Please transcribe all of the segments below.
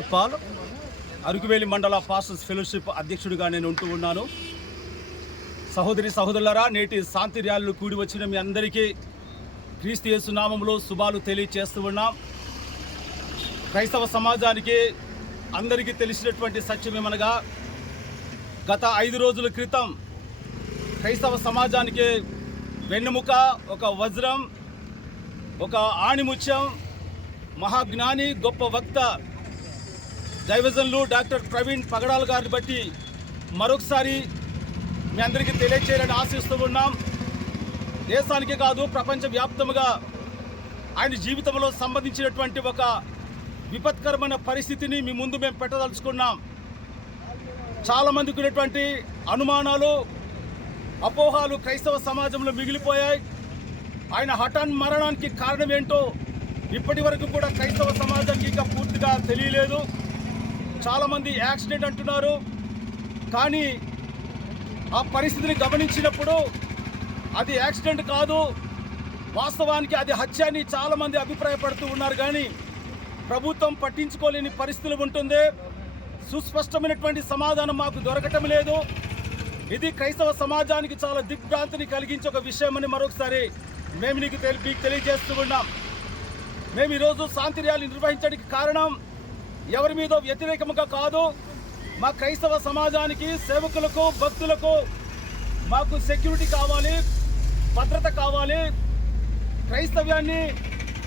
Pramod Paul Araku Valley మండల pastors fellowship అధ్యక్షుడిగా నేను ఉంటూ ఉన్నాను. సహోదరి సహోదరులరా నేటి శాంతి ర్యాలీలు కూడి వచ్చిన మీ అందరికీ క్రీస్తు యేసునామంలో శుభాలు తెలియచేస్తూ ఉన్నాం. క్రైస్తవ సమాజానికి అందరికీ తెలిసినటువంటి సత్యమేమనగా గత ఐదు రోజుల క్రితం క్రైస్తవ సమాజానికి వెన్నెముక ఒక వజ్రం ఒక ఆణిముత్యం మహాజ్ఞాని గొప్ప వక్త దైవజన్లు డాక్టర్ ప్రవీణ్ పగడాల్ గారిని బట్టి మరొకసారి మీ అందరికీ తెలియచేయాలని ఆశిస్తూ ఉన్నాం. దేశానికి కాదు ప్రపంచవ్యాప్తంగా ఆయన జీవితంలో సంబంధించినటువంటి ఒక విపత్కరమైన పరిస్థితిని మీ ముందు మేము పెట్టదలుచుకున్నాం. చాలామందికి ఉన్నటువంటి అనుమానాలు అపోహాలు క్రైస్తవ సమాజంలో మిగిలిపోయాయి. ఆయన హఠాన్ మరణానికి కారణం ఏంటో ఇప్పటి వరకు కూడా క్రైస్తవ సమాజానికి ఇంకా పూర్తిగా తెలియలేదు. చాలామంది యాక్సిడెంట్ అంటున్నారు. కానీ ఆ పరిస్థితిని గమనించినప్పుడు అది యాక్సిడెంట్ కాదు. వాస్తవానికి అది హత్య అని చాలామంది అభిప్రాయపడుతూ ఉన్నారు. కానీ ప్రభుత్వం పట్టించుకోలేని పరిస్థితులు ఉంటుంది. సుస్పష్టమైనటువంటి సమాధానం మాకు దొరకటం లేదు. ఇది క్రైస్తవ సమాజానికి చాలా దిగ్భ్రాంతిని కలిగించే ఒక విషయమని మరొకసారి మేము నీకు తెలి మీకు తెలియజేస్తూ ఉన్నాం. మేము ఈరోజు శాంతి ర్యాలీ నిర్వహించడానికి కారణం ఎవరి మీద వ్యతిరేకముగా కాదు. మా క్రైస్తవ సమాజానికి సేవకులకు భక్తులకు మాకు సెక్యూరిటీ కావాలి భద్రత కావాలి. క్రైస్తవ్యాన్ని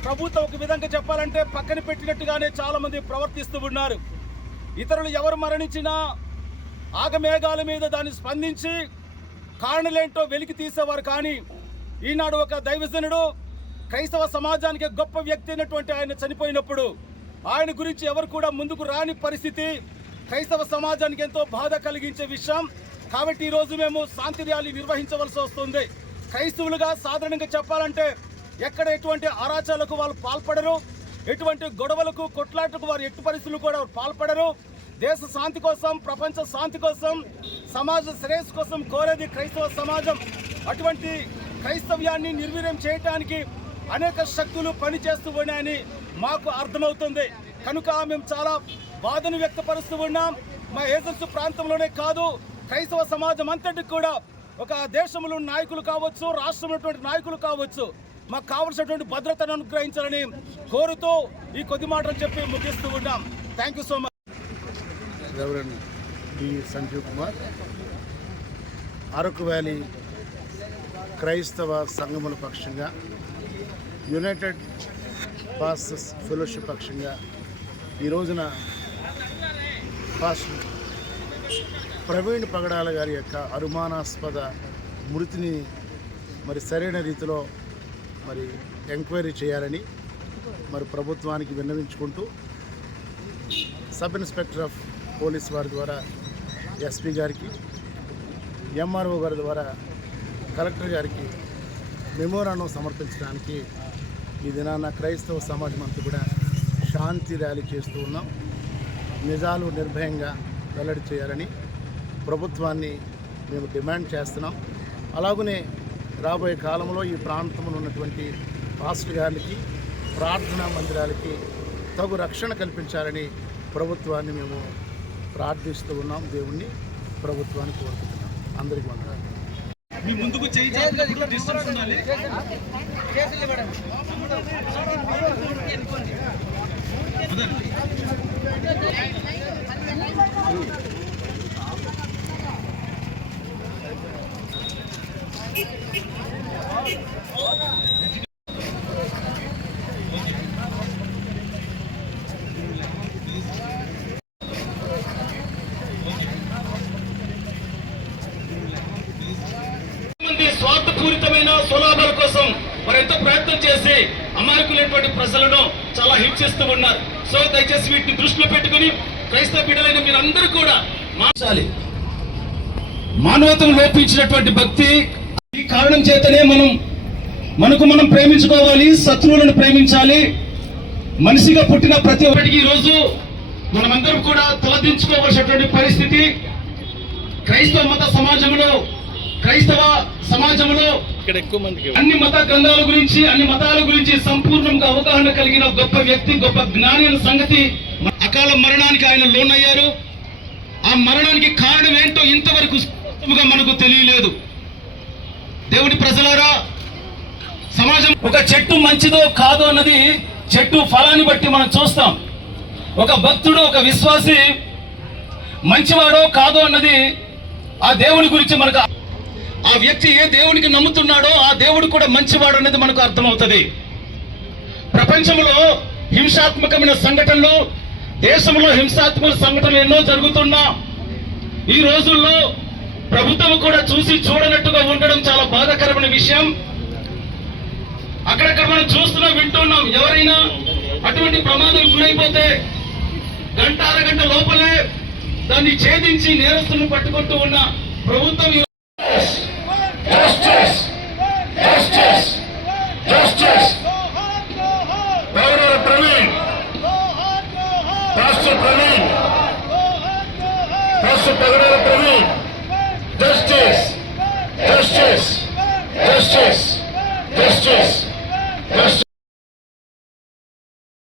ప్రభుత్వం ఒక విధంగా చెప్పాలంటే పక్కన పెట్టినట్టుగానే చాలామంది ప్రవర్తిస్తూ ఉన్నారు. ఇతరులు ఎవరు మరణించినా ఆగమేఘాల మీద దాన్ని స్పందించి కారణలేంటో వెలికి తీసేవారు కానీ ఈనాడు ఒక దైవజనుడు క్రైస్తవ సమాజానికి గొప్ప వ్యక్తి అయినటువంటి ఆయన చనిపోయినప్పుడు ఆయన గురించి ఎవరు కూడా ముందుకు రాని పరిస్థితి. క్రైస్తవ సమాజానికి ఎంతో బాధ కలిగించే విషయం. కాబట్టి ఈరోజు మేము శాంతి ర్యాలీ నిర్వహించవలసి వస్తుంది. క్రైస్తవులుగా సాధారణంగా చెప్పాలంటే ఎక్కడ ఎటువంటి అరాచాలకు వాళ్ళు పాల్పడరు. ఎటువంటి గొడవలకు కొట్లాటకు వారు ఎట్టి పరిస్థితులు కూడా పాల్పడరు. దేశ శాంతి కోసం ప్రపంచ శాంతి కోసం సమాజ శ్రేయస్సు కోసం కోరేది క్రైస్తవ సమాజం. అటువంటి క్రైస్తవ్యాన్ని నిర్వీర్యం చేయటానికి అనేక శక్తులు పనిచేస్తూ ఉన్నాయని మాకు అర్థమవుతుంది. కనుక మేము చాలా బాధను వ్యక్తపరుస్తూ ఉన్నాం. మా ఏజెన్స్ ప్రాంతంలోనే కాదు క్రైస్తవ సమాజం అంతటికి కూడా ఒక దేశంలో నాయకులు కావచ్చు రాష్ట్రంలో నాయకులు కావచ్చు మాకు కావలసినటువంటి భద్రతను అనుగ్రహించాలని కోరుతూ ఈ కొద్ది మాటలు చెప్పి ముగిస్తూ ఉన్నాం. Thank you so much reverend Sanjeev Kumar. Araku valley క్రైస్తవ సంఘముల పక్షంగా యునైటెడ్ పాస్టర్స్ ఫెలోషిప్ పక్షంగా ఈ రోజున పాస్టర్ ప్రవీణ్ పగడాల గారి యొక్క అనుమానాస్పద మృతిని మరి సరైన రీతిలో మరి ఎంక్వైరీ చేయాలని మరి ప్రభుత్వానికి విన్నవించుకుంటూ సబ్ ఇన్స్పెక్టర్ ఆఫ్ పోలీస్ వారి ద్వారా ఎస్పీ గారికి ఎంఆర్ఓ గారి ద్వారా కలెక్టర్ గారికి మెమోరాండం సమర్పించడానికి ఈ దినాన క్రైస్తవ సమాజం అంతా కూడా శాంతి ర్యాలీ చేస్తూ ఉన్నాం. నిజాలు నిర్భయంగా వెల్లడి చేయాలని ప్రభుత్వాన్ని మేము డిమాండ్ చేస్తున్నాం. అలాగనే రాబోయే కాలంలో ఈ ప్రాంతంలో ఉన్నటువంటి పాస్టర్ గారికి ప్రార్థనా మందిరాలకి తగు రక్షణ కల్పించాలని ప్రభుత్వాన్ని మేము ప్రార్థిస్తూ ఉన్నాం. దేవుణ్ణి ప్రభుత్వాన్ని కోరుకుంటున్నాం. అందరికీ వందనాలు. మీ ముందుకు చేయి డిస్టెన్స్ ఉండాలి. మంది పూరితమైన స్వలాభాల కోసం వారు ఎంతో ప్రయత్నం చేసి అమాయకులైనటువంటి ప్రజలను చాలా హింసిస్తూ ఉన్నారు. సో దయచేసి వీటిని దృష్టిలో పెట్టుకుని క్రైస్తవ బిడ్డలైన మీరందరూ కూడా మార్చాలి మానవతను లోపించినటువంటి భక్తి ఈ కారణం చేతనే మనం మనకు మనం ప్రేమించుకోవాలి శత్రువులను ప్రేమించాలి. మనిషిగా పుట్టిన ప్రతి ఒక్కటికి ఈరోజు రోజు మనమందరం కూడా తలదించుకోవాల్సినటువంటి పరిస్థితి. క్రైస్తవ మత సమాజంలో క్రైస్తవ సమాజంలో ఇక్కడ ఎక్కువ మందికి అన్ని మత గ్రంథాల గురించి అన్ని మతాల గురించి సంపూర్ణంగా అవగాహన కలిగిన గొప్ప వ్యక్తి గొప్ప జ్ఞాని అనే సంగతి అకాల మరణానికి ఆయన లోనయ్యారు. ఆ మరణానికి కారణం ఏంటో ఇంతవరకు మనకు తెలియలేదు. దేవుడి ప్రజలారా సమాజం ఒక చెట్టు మంచిదో కాదో అన్నది చెట్టు ఫలాన్ని బట్టి మనం చూస్తాం. ఒక భక్తుడు ఒక విశ్వాసి మంచివాడో కాదో అన్నది ఆ దేవుని గురించి మనకు ఆ వ్యక్తి ఏ దేవునికి నమ్ముతున్నాడో ఆ దేవుడు కూడా మంచివాడు అనేది మనకు అర్థమవుతుంది. ప్రపంచంలో హింసాత్మకమైన సంఘటనలు దేశంలో హింసాత్మక సంఘటనలు ఎన్నో జరుగుతున్నా ఈ రోజుల్లో ప్రభుత్వం కూడా చూసి చూడనట్టుగా ఉండడం చాలా బాధాకరమైన విషయం. అక్కడక్కడ మనం చూస్తున్నాం వింటున్నాం. ఎవరైనా అటువంటి ప్రమాదం గురైపోతే గంట అరగంట లోపలే దాన్ని ఛేదించి నేరస్తులను పట్టుకుంటూ ఉన్న ప్రభుత్వం integrarte